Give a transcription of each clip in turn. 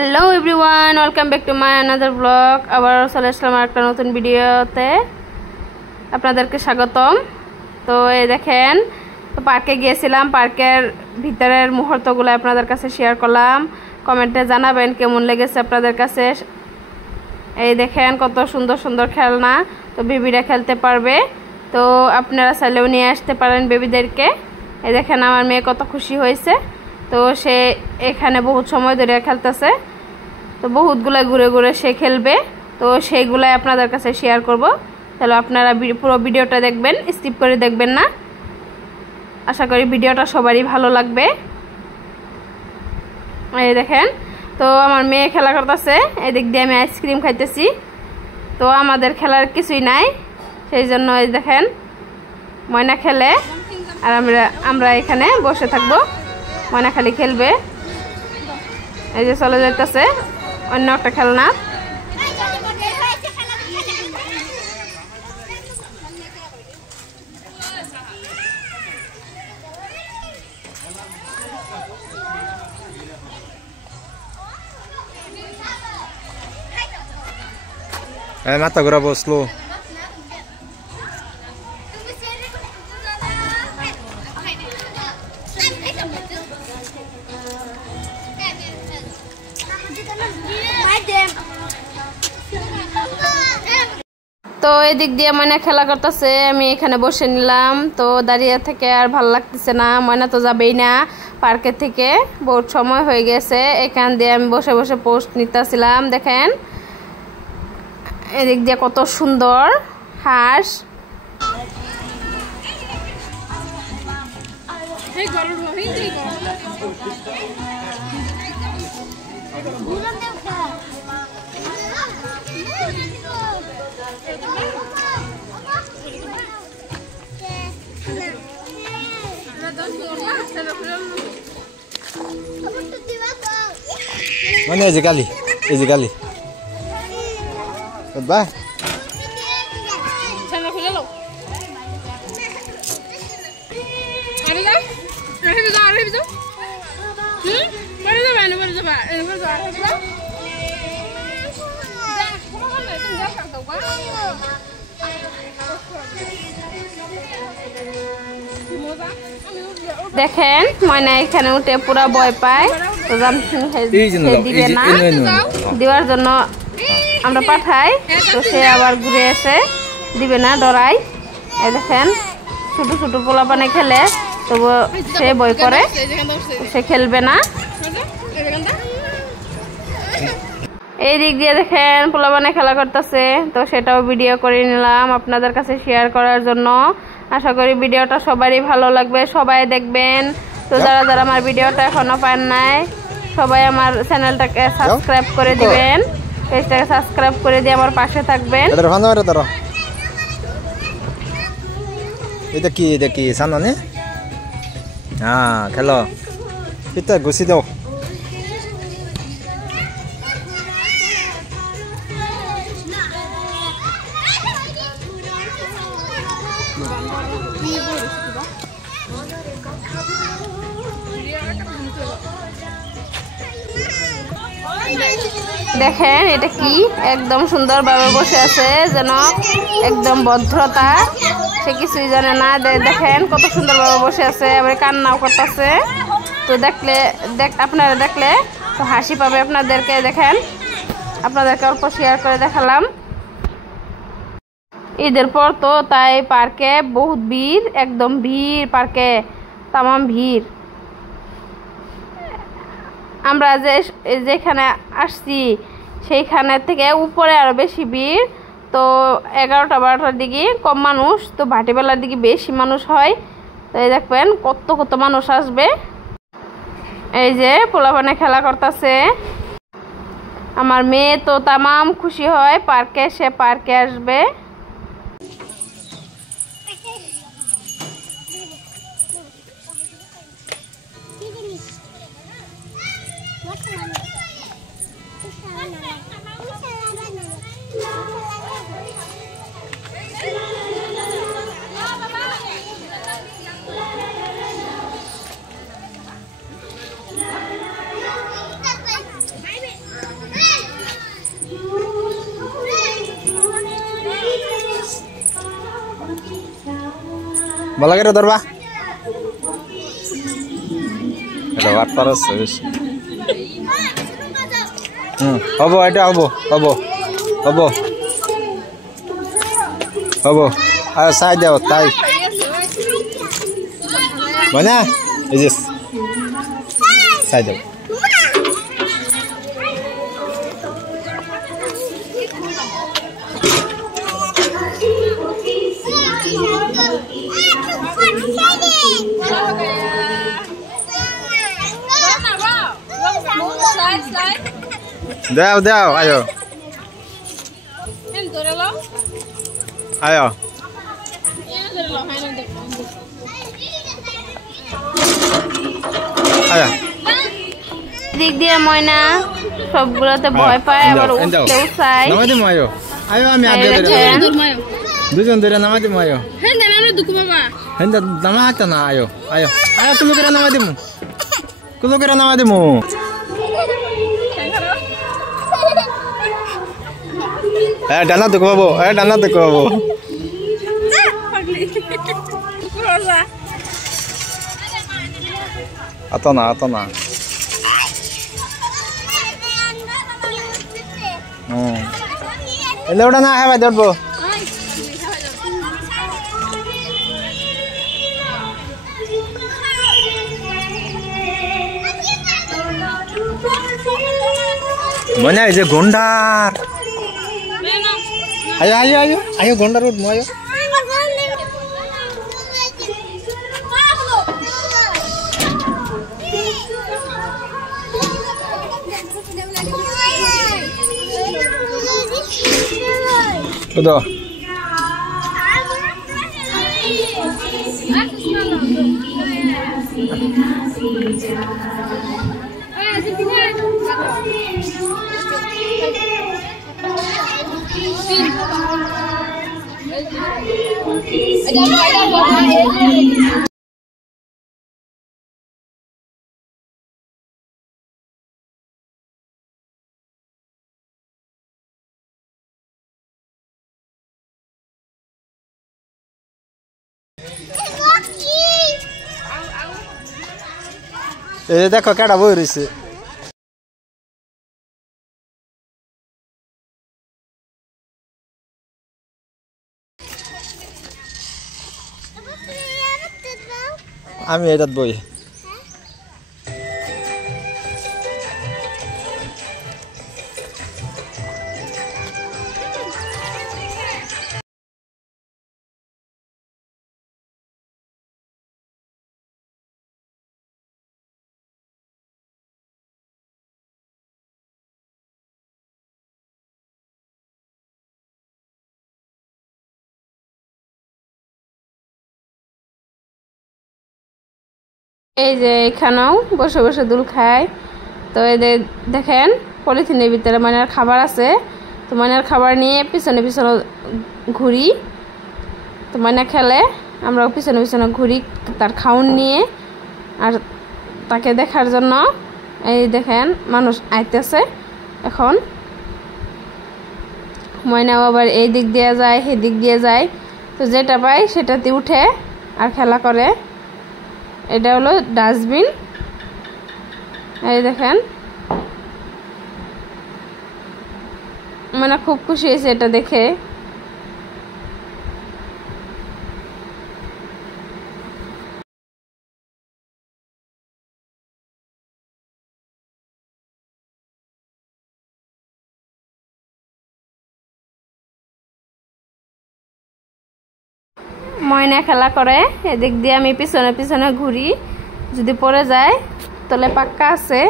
Hello everyone, welcome back to my another blog. আবার চলে আসলাম একটা নতুন ভিডিওতে, আপনাদেরকে স্বাগতম। তো এই দেখেন, তো পার্কে গিয়েছিলাম, পার্কের ভিতরের মুহূর্তগুলো আপনাদের কাছে শেয়ার করলাম। কমেন্টে জানাবেন কেমন লেগেছে আপনাদের কাছে। এই দেখেন কত সুন্দর সুন্দর খেলনা, তো বেবিরা খেলতে পারবে, তো আপনারা চাইলেও নিয়ে আসতে পারেন বেবিদেরকে। এই দেখেন আমার মেয়ে কত খুশি হয়েছে, তো সে এখানে বহুত সময় ধরে খেলতেছে, তো বহুতগুলো ঘুরে ঘুরে সে খেলবে, তো সেইগুলাই আপনাদের কাছে শেয়ার করব। তাহলে আপনারা পুরো ভিডিওটা দেখবেন, স্কিপ করে দেখবেন না। আশা করি ভিডিওটা সবারই ভালো লাগবে। এই দেখেন, তো আমার মেয়ে খেলা করতেছে, এদিক দিয়ে আমি আইসক্রিম খাইতেছি। তো আমাদের খেলার কিছুই নাই, সেই জন্য এই দেখেন ময়না খেলে আর আমরা এখানে বসে থাকবো, ময়না খালি খেলবে। এই যে চলে যাইতেছে অন্য একটা খেলনা। মাথা ঘুরা বসলো। তো এদিক দিয়ে ময়না খেলা করতেছে, আমি এখানে বসে নিলাম। তো দাঁড়িয়ে থেকে আর ভাল লাগতেছে না, ময়না তো যাবেই না পার্কের থেকে, বহুত সময় হয়ে গেছে। এখান দিয়ে আমি বসে বসে পোস্ট নিতেছিলাম। দেখেন এদিক দিয়ে কত সুন্দর হাঁস। Mana aja kali, Bah. দেখেন ময়না এখানে উঠে পুরা ভয় পায়, তো দিবে না, দেওয়ার জন্য আমরা পাঠাই, তো সে আবার ঘুরে এসে দিবে না, ডরাই। এই দেখেন ছোট ছোট পোলাপানে খেলে, তবু সে ভয় করে, সে খেলবে না। এই দিক দিয়ে দেখেন পোলাপানে খেলা করতেছে, তো সেটাও ভিডিও করে নিলাম আপনাদের কাছে শেয়ার করার জন্য। আশা করি ভিডিওটা সবারই ভালো লাগবে, সবাই দেখবেন। তো যারা যারা আমার ভিডিওটা এখনো পান নাই, সবাই আমার চ্যানেলটাকে সাবস্ক্রাইব করে দিবেন, পেজটাকে সাবস্ক্রাইব করে দিয়ে আমার পাশে থাকবেন। এটা কি সামনে? হ্যাঁ খেলো, এটা ঘুষি দাও। দেখেন এটা কি একদম সুন্দরভাবে বসে আছে, যেন একদম ভদ্রতা, সে কিছুই জানে না। দেখেন কত সুন্দরভাবে বসে আছে, আবার কান্নাও করতেছে। তো আপনারা দেখলে তো হাসি পাবে আপনাদেরকে। দেখেন আপনাদেরকে অল্প শেয়ার করে দেখালাম। ঈদের পর তো তাই পার্কে বহুত ভিড়, একদম ভিড়, পার্কে তামাম ভিড়। আমরা যেখানে আসছি সেইখানে থেকে উপরে আরো বেশি ভিড়। তো 11টা 12টার দিকে কম মানুষ, তো ভাটিবেলার দিকে বেশি মানুষ হয়। তো এই দেখবেন কত কত মানুষ আসবে। এই যে পোলাপানে খেলা করতেছে, আমার মেয়ে তো তামাম খুশি হয় পার্কে, সে পার্কে আসবে। ভালো করে ধরবা এটা বাট পারছ হবো এটা হবো হবো হবো হবো আর সাই দাও তাই মানে এই যে সাই দাও Daw daw ayo. Ayo. Ayo. দিক দিয়ে ময়না সবগুলোতে ভয় পায় আবার উঠতে উঠায় নামাই দিমু আyo. Ayo আমি আদে ধরে দুজন ধরে নামাই দিমু ayo. হেন দেন আমরা দুকু বাবা হেন নামাইতা না ayo. Ayo. Ayo কুলো করে নামাই দিমু. কুলো করে নামাই দিমু. ডানা তো কবো ডানা তো কবো আতো না এলে ওটা না হ্যাঁ ধরবো মনে হয় যে গন্ডার ayo ayo ayo ayo gondar ud ayo udah দেখো কেডা বই রয়েছে আমি এটাত বই এই যে এখানেও বসে বসে দুল খায় তো এদের দেখেন পলিথিনের ভিতরে ময়নার খাবার আছে তো ময়নার খাবার নিয়ে পিছনে পিছনে ঘুরি তো ময়না খেলে আমরা পিছনে পিছনে ঘুরি তার খাউন নিয়ে আর তাকে দেখার জন্য এই দেখেন মানুষ আইতেছে এখন ময়নাও আবার এই দিক দিয়ে যায় সেই দিক দিয়ে যায় তো যেটা পায় সেটাতে উঠে আর খেলা করে এটা হলো ডাস্টবিন এই দেখেন মানে খুব খুশি হয়েছে এটা দেখে ময়না খেলা করে এদিক দিয়ে আমি পিছনে পিছনে ঘুরি যদি পড়ে যায় তলে পাক্কা আছে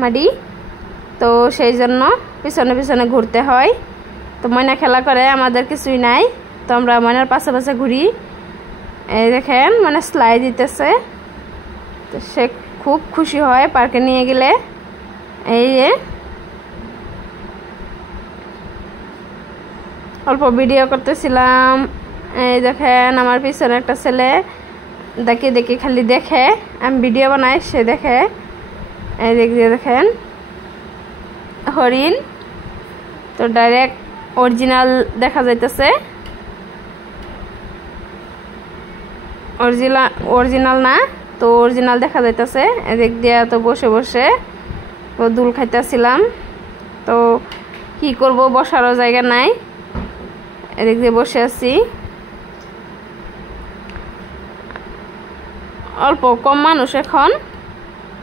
মাটি তো সেই জন্য পিছনে পিছনে ঘুরতে হয় তো ময়না খেলা করে আমাদের কিছুই নাই তো আমরা ময়নার পাশে পাশে ঘুরি এই দেখেন মানে স্লাইড দিতেছে তো সে খুব খুশি হয় পার্কে নিয়ে গেলে এই যে অল্প ভিডিও করতেছিলাম এই দেখেন আমার পিছনে একটা ছেলে দেখে দেখে খালি দেখে আমি ভিডিও বানাই সে দেখে এই দিক দিয়ে দেখেন হরিণ তো ডাইরেক্ট অরিজিনাল দেখা যাইতেছে অরিজিনাল না, তো অরিজিনাল দেখা যাইতেছে। এদিক দিয়ে তো বসে বসে তো দুল খাইতেছিলাম। তো কি করব, বসারও জায়গা নাই, এদিক দিয়ে বসে আছি। অল্প কম মানুষ এখন,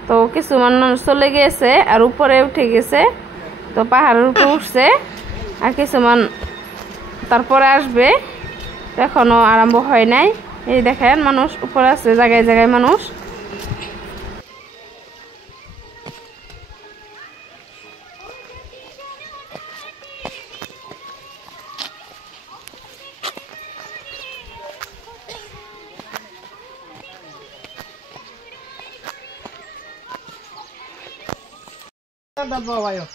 তো কিছু মানুষ চলে গিয়েছে আর উপরে উঠে গেছে, তো পাহাড়ের উপর উঠছে, আর কিছুমান তারপরে আসবে, এখনো আরম্ভ হয় নাই। এই দেখেন মানুষ উপরে আছে, জায়গায় জায়গায় মানুষ। Ayo.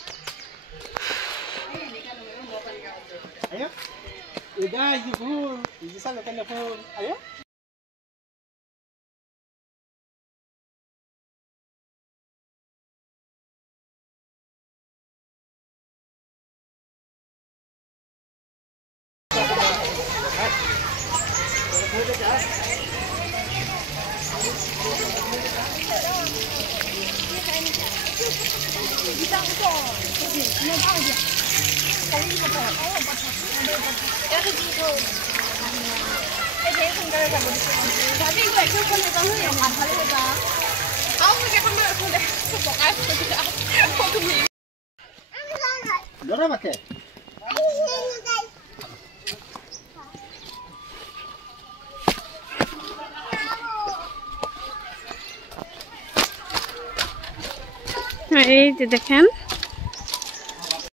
Ayo. Udah, ibu. Ibu sana telepon. Ayo. Dora pakai. এই যে দেখেন